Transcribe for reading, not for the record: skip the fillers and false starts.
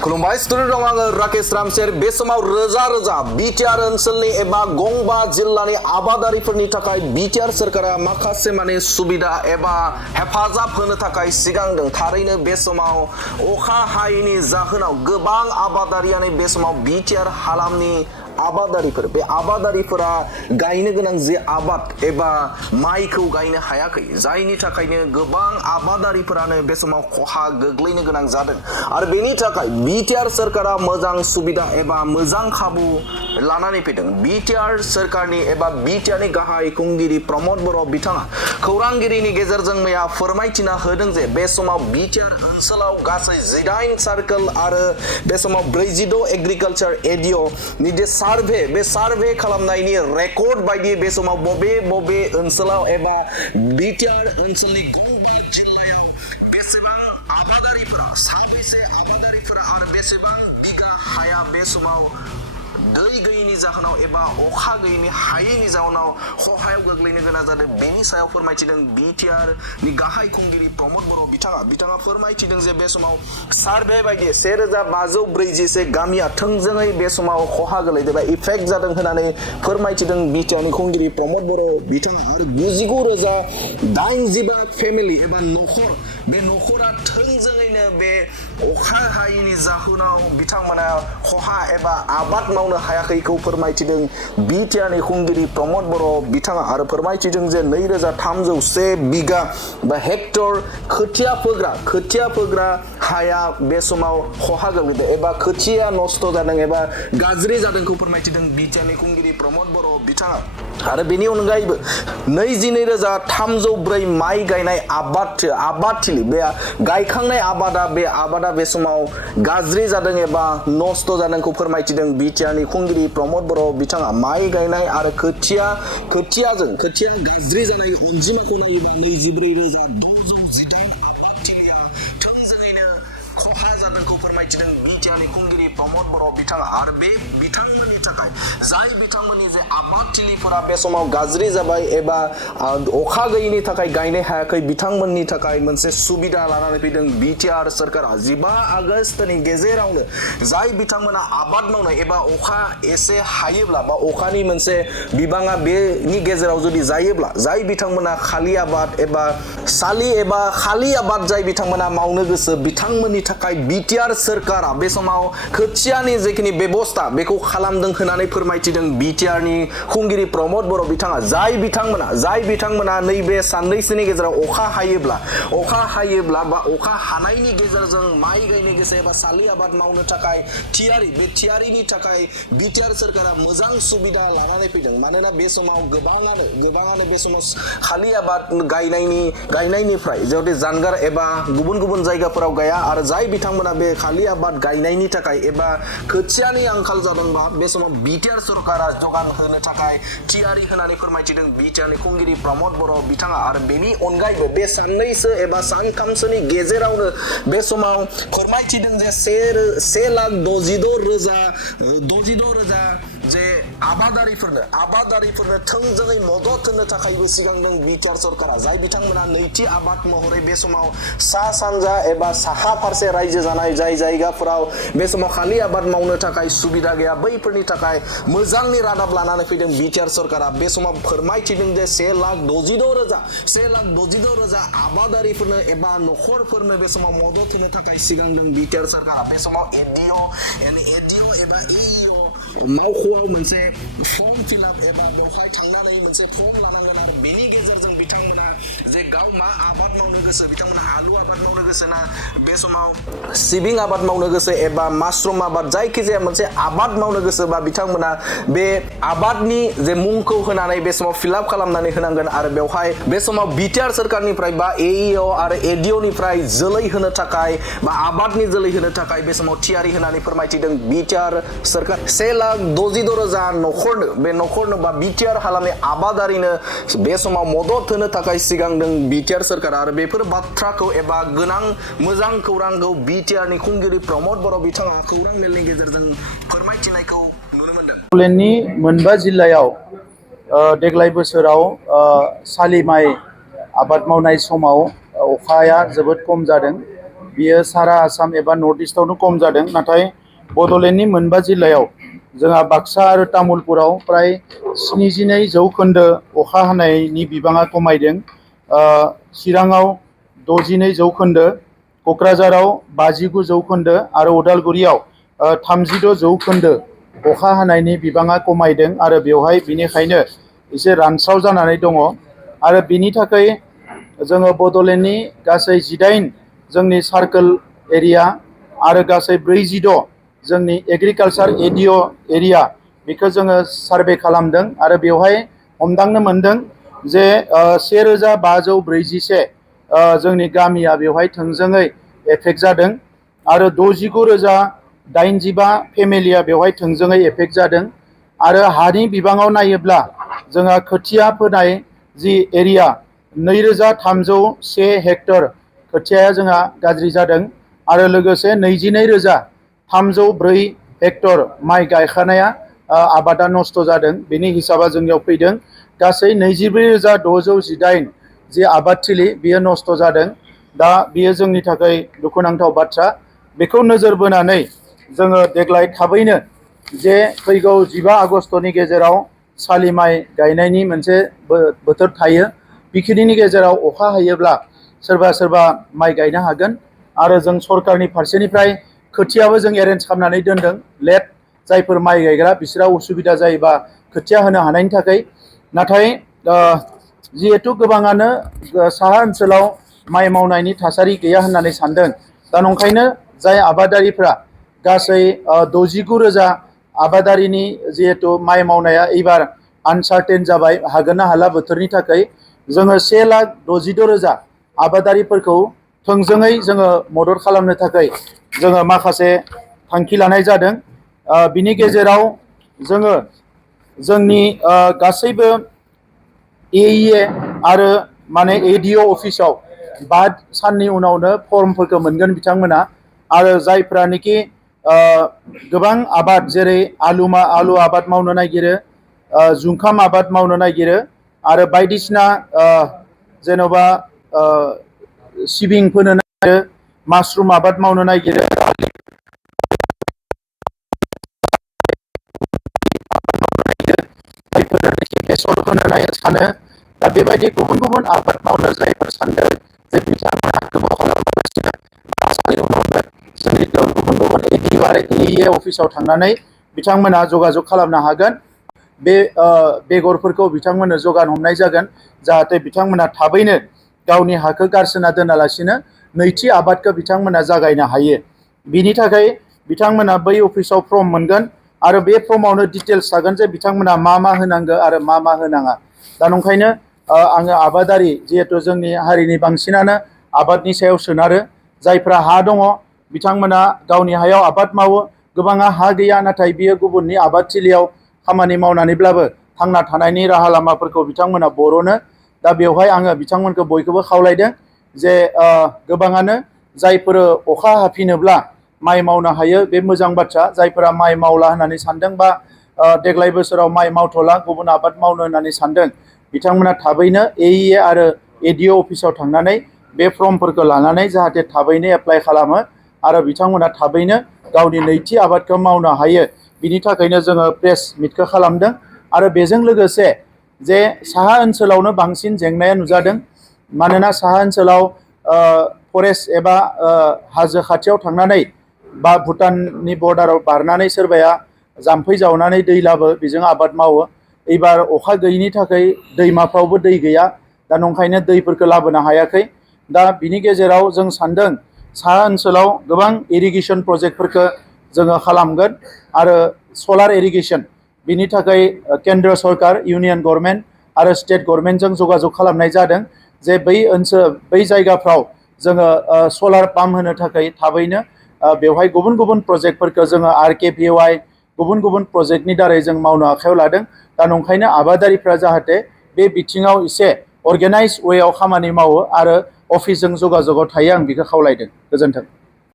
खुलुमबाय स्टुडिअ दं आङो राकेश रामसेर। बे समाव रोजा रोजा बिटिआर ओनसोलनि एबा गंबा जिल्लानि आबादारिफोरनि थाखाय बिटिआर सोरखारा माखासे सुबिदा एबा हेफाजाब होनो थाखाय सिगांदों। थारैनो बे समाव अखा हायैनि जाहोनाव गोबां आबादारियानो बे समाव बिटिआर हालामनि आबादारिफोर बे आबादारिफोरा गायनो गोनां जे आबाद एबा माइखौ गायनो हायाखै, जायनि थाखायनो गोबां आबादारिफोरानो बे समाव खहा गोग्लैनो गोनां जादों। आरो बेनि थाखाय बिटिआर सोरखारा मोजां सुबिदा एबा मोजां खाबु लानानै फैदों। बिटिआर सोरखारनि एबा बिटिआरनि गाहाय खुंगिरि प्रमद बर' बिथाङा खौरांगिरिनि गेजेरजों मैया फोरमायथिना होदों जे बे समाव बिटिआर ओनसोलाव गासै 19 सार्कल आरो बे समाव 46 एग्रिकालचार एडिअ नि सार्भे खालामनायनि रेकर्ड बायदि बे समाव बबे ओनसोलाव एबा बिटिआर ओनसोलनि जिल्लायाव बेसेबां आबादारिफोरा साबैसे आबादारिफोरा आरो बेसेबां बिगा हाया बे समाव दै गैयैनि जाहोनाव एबा अखा गैयैनि हायैनि जाहोनाव खहायाव गोग्लैनो गोनां जादों, बेनि सायाव फोरमायथिदों बिटिआर नि गाहाय खुंगिरि प्रमद बर' बिथाङा फोरमायथिदों जे बे समाव सार्भे बायदि 1541 गामिया थोंजोङै बे समाव खहा गोलैदों बा इफेक्ट जादों होननानै फोरमायथिदों बिटिआर नि खुंगिरि प्रमद बर' बिथाङा। आरो 99,085 फेमिलि एबा नखर, बे नखरा थोंजोङैनो बे अखा हायैनि जाहोनाव बिथांमोना खहा एबा आबाद मावनो हायाखैखौ फोरमायथिदों बिटिआर नि खुंगिरि प्रमद बर' बिथाङा। आरो फोरमायथिदों जे 2301 बिगा बा हेक्टर खोथिया फोग्रा हाया बे समाव खहा गोग्लैदों एबा खोथिया नस्त जादों एबा गाज्रि जादोंखौ फोरमायथिदों बिटिआर नि खुंगिरि प्रमद बर' बिथाङा। आरो बेनि अनगायैबो 22,304 माइ गायनाय आबादथिलि बे गायखांनाय आबादा बे समाव गाज्रि जादों एबा नस्त जादोंखौ फोरमायथिदों बिटिआर नि खुंगिरि प्रमद बर' बिथाङा। माइ गायनाय आरो खोथिया गाज्रि जानाय अनजिमाखौ नायोबा 24,618 आबादथिलिया थोंजोङैनो खहा जादोंखौ फोरमायथिदों बिटिआर नि खुंगिरि प्रमद बर' बिथाङा। आरो बे बिथांमोननि थाखाय बिथांमोननि जे आबादथिलिफोरा बे समाव गाज्रि जाबाय एबा अखा गैयैनि थाखाय गायनो हायाखै, बिथांमोननि थाखाय मोनसे सुबिदा लानानै फैदों बिटिआर सोरखारा। 15 आगस्तनि गेजेरावनो जाय बिथांमोना आबाद मावनो एबा अखा एसे हायोब्ला बा अखानि मोनसे बिबाङा बेनि गेजेराव जुदि जायोब्ला जाय बिथांमोना खालि आबाद एबा खालि आबाद जाय बिथांमोना मावनो गोसो, बिथांमोननि थाखाय बिटिआर सोरखारा बे समाव खोथियानि जेखिनि बेबस्था बेखौ खालामदों होननानै फोरमायथिदों बिटिआर नि खुंगिरि प्रमद बर' बिथाङा। जाय बिथांमोना नैबे साननैसोनि गेजेराव अखा हायोब्ला बा अखा हानायनि गेजेरजों माइ गायनो गोसो एबा सालि आबाद मावनो थाखाय थियारिनि थाखाय बिटिआर सोरखारा मोजां सुबिदा लानानै फैदों। मानोना बे समाव गोबाङानो बे समाव खालि आबाद गायनायनिफ्राय जाहाथे जानगार एबा गुबुन जायगाफोराव गाया। आरो जाय बिथांमोना बे खालि आबाद गायनायनि थाखाय एबा खोथियानि आंखाल जादोंबा बे समाव बिटिआर सरकारा जगान होनो थाखाय थियारि होननानै फोरमायथिदों बिटिआर नि खुंगिरि प्रमद बर' बिथाङा। आरो बेनि अनगायैबो बे साननैसो एबा सानथामसोनि गेजेरावनो बे समाव फोरमायथिदों जे 1,62,000 जे आबादारिफोरनो थोंजोङै मदद होनो थाखायबो सिगांदों बिटिआर सरकारा। जाय बिथांमोना नैथि आबाद महरै बे समाव सा सानजा एबा साहा फारसे रायजो जानाय जाय जायगाफोराव बे समाव खालि आबाद मावनो थाखाय सुबिदा गैया, बैफोरनि थाखाय मोजांनि रादाब लानानै फैदों बिटिआर सरकारा। बे समाव फोरमायथिदों जे 1,66,000 आबादारिफोरनो एबा नखरफोरनो बे समाव मदद होनो थाखाय सिगांदों बिटिआर सरकारा। बे समाव एडिअ एबा एइअ मावख'आव मोनसे फर्म फिलआप एबा बेवहाय थांनानै मोनसे फर्म लानांगोन। आरो बेनि गेजेरजों बिथांमोना जे गाव मा आबाद मावनो गोसो, बिथांमोना आलु आबाद मावनो गोसो ना बे समाव सिबिं आबाद मावनो गोसो एबा मासरुम आबाद, जायखिजाया मोनसे आबाद मावनो गोसोबा बिथांमोना बे आबादनि जे मुंखौ होनानै बे समाव फिलआप खालामनानै होनांगोन। आरो बेवहाय बे समाव बिटिआर सोरखारनिफ्राय बा एइअ आरो एडिअनिफ्राय जोलै होनो थाखाय बा आबादनि जोलै होनो थाखाय बे समाव थियारि होनानै फोरमायथिदों बिटिआर सोरखार। 1,66,000 नखरनो बा बिटिआर हालामनि आबादारिनो बे समाव मदद होनो थाखाय सिगांदों बिटिआर सोरखार। आरो बेफोर बाथ्राखौ एबा गोनां मोजां खौरांखौ बिटिआर नि खुंगिरि प्रमद बर' बिथाङा खौरां मेलनि गेजेरजों फोरमायथिनायखौ नुनो मोनदों। बड'लेण्डनि मोनबा जिल्लायाव देग्लाय बोसोराव सालि माइ आबाद मावनाय समाव अखाया जोबोद खम जादों। बियो सारा आसाम एबा नर्थ इस्टआवनो खम जादों। नाथाय बड'लेण्डनि मोनबा जिल्लायाव जोंहा बाक्सा आरो तामुलपुराव प्राय 72 जौखोन्दो अखा हानायनि बिबाङा खमायदों। चिराङाव 62 जौखोन्दो, क'क्राझाराव 59 जौखोन्दो आरो उदालगुरियाव 36 जौखोन्दो अखा हानायनि बिबाङा खमायदों आरो बेवहाय बिनिखायनो एसे रानस्राव जानानै दङ। आरो बिनि थाखाय जोङो बड'लेण्डनि गासै 18 जोंनि सार्कोल एरिया आरो गासै 46 जोंनि एग्रिकालसार एरिया बेखौ जोङो सार्भे खालामदों आरो बेवहाय हमदांनो मोनदों जे 1541 जोंनि गामिया बेवहाय थोंजोङै एफेक्ट जादों आरो 69,085 फेमिलिया बेवहाय थोंजोङै एफेक्ट जादों। आरो हानि बिबाङाव नायोब्ला जोंहा खोथिया फोनाय जि एरिया 2301 हेक्टर खोथियाया जोंहा गाज्रि जादों आरो लोगोसे 22,304 हेक्टर माइ गायखानाया आबादा नस्थ' जादों। बेनि हिसाबा जोंनियाव फैदों गासै 24,618 जि आबादथिलि बियो नस्थ' जादों। दा बियो जोंनि थाखाय दुखुनांथाव बाथ्रा। बेखौ नोजोर बोनानै जोङो देग्लाय थाबैनो जे फैगौ 15 आगस्टनि गेजेराव सालि माइ गायनायनि मोनसे बोथोर थायो। बेखिनिनि गेजेराव अखा हायोब्ला सोरबा माइ गायनो हागोन आरो जों सरकारनि फारसेनिफ्राय खोथियाबो जों एरेन्ज खालामनानै दोनदों। लेट जायफोर माइ गायग्रा बिसोरहा उसुबिदा जायोबा खोथिया होनो हानायनि थाखाय। नाथाय जिहेथु गोबाङानो साहा ओनसोलाव माइ मावनायनि थासारि गैया होननानै सानदों, दा नंखायनो जाय आबादारिफ्रा गासै 69,000 आबादारिनि जिहेतु माइ मावनाया एबार आनसार्टेन जाबाय, हागोन ना हाला बोथोरनि थाखाय, जोङो 1,62,000 आबादारिफोरखौ थोंजोङै जोङो मदद खालामनो थाखाय जोङो माखासे थांखि लानाय जादों। बिनि गेजेराव जोङो जोंनि गासैबो AEA आरो माने ADO अफिसाव 5 साननि उनावनो फर्मफोरखौ मोनगोन बिथांमोना। आरो जायफ्रानोखि गोबां आबाद जेरै आलु आबाद मावनो नागिरो, जुंखाम आबाद मावनो नागिरो आरो बायदिसिना जेन'बा सिबिं फोनो नागिरो, मासरुम आबाद मावनो नागिरो, बेसर फोनो सानो। दा बेबायदि गुबुन गुबुन आबाद मावनो जायफोर सानदों जे बिथांमोना गोबाव खालामगासिनो जोंनि गुबुन गुबुन AEA अफिसाव थांनानै बिथांमोना जगाजग खालामनो हागोन। बे बेगरफोरखौ बिथांमोननो जगान हमनाय जागोन जाहाथे बिथांमोना थाबैनो गावनि हाखौ गारसोना दोनालासिनो नैथि आबादखौ बिथांमोना जागायनो हायो। बिनि थाखाय बिथांमोना बै अफिसाव फर्म मोनगोन आरो बे फर्मावनो डिटेल्स थागोन जे बिथांमोना मा होनांगौ आरो मा होनाङा। दा नंखायनो आङो आबादारि जिहेथु जोंनि हारिनि बांसिनानो आबादनि सायाव सोनारो। जायफ्रा हा दङ बिथांमोना गावनि हायाव आबाद मावो, गोबाङा हा गैया नाथाय बियो गुबुननि आबादथिलियाव खामानि मावनानैब्लाबो थांना थानायनि राहा लामाफोरखौ बिथांमोना बरनो। दा बेवहाय आङो बिथांमोनखौ बयखौबो खावलायदों जे गोबाङानो जायफोर अखा हाफिनोब्ला माइ मावनो हायो बे मोजां बाथ्रा। जायफोरा माइ मावला होननानै सानदों बा देग्लाय बोसोराव माइ मावथ'ला गुबुन आबाद मावनो होननानै सानदों, बिथांमोना थाबैनो AEA आरो ADO अफिसाव थांनानै बे फर्मफोरखौ लानानै जाहाथे थाबैनो एप्लाइ खालामो आरो बिथांमोना थाबैनो गावनि नैथि आबादखौ मावनो हायो। बिनि थाखायनो जोङो प्रेस मिटखौ खालामदों। आरो बेजों लोगोसे जे साहा ओनसोलावनो बांसिन जेंनाया नुजादों। मानोना साहा ओनसोलाव फरेस्ट एबा हाजो खाथियाव थांनानै बा भुटाननि बर्डाराव बारनानै सोरबाया जाम्फै जावनानै दै लाबो बेजों आबाद मावो। एबार अखा गैयिनि थाखाय दैमाफ्रावबो दै गैया, दा नंखायनो दैफोरखौ लाबोनो हायाखै। दा बिनि गेजेराव जों सानदों साहा ओनसोलाव गोबां इरिगेसन प्रजेक्टफोरखौ जोङो खालामगोन आरो सलार इरिगेसन बिनि थाखाय केन्द्र सरकार, इउनियन गभर्नमेन्ट आरो स्टेट गभर्नमेन्टजों जगाजग खालामनाय जादों जे बै जायगाफ्राव जोङो सलार पाम्प होनो थाखाय थाबैनो बेवहाय गुबुन गुबुन प्रजेक्टफोरखौ जोङो RKPY गुबुन गुबुन प्रजेक्टनि दारै जों मावनो आखायाव लादों। दा नंखायनो आबादारिफ्रा जाहाथे बे बिथिङाव एसे अर्गेनाइज वेआव खामानि मावो आरो अफिसजों जगाजगाव थायो, आं बेखौ खावलायदों। गोजोन्थों।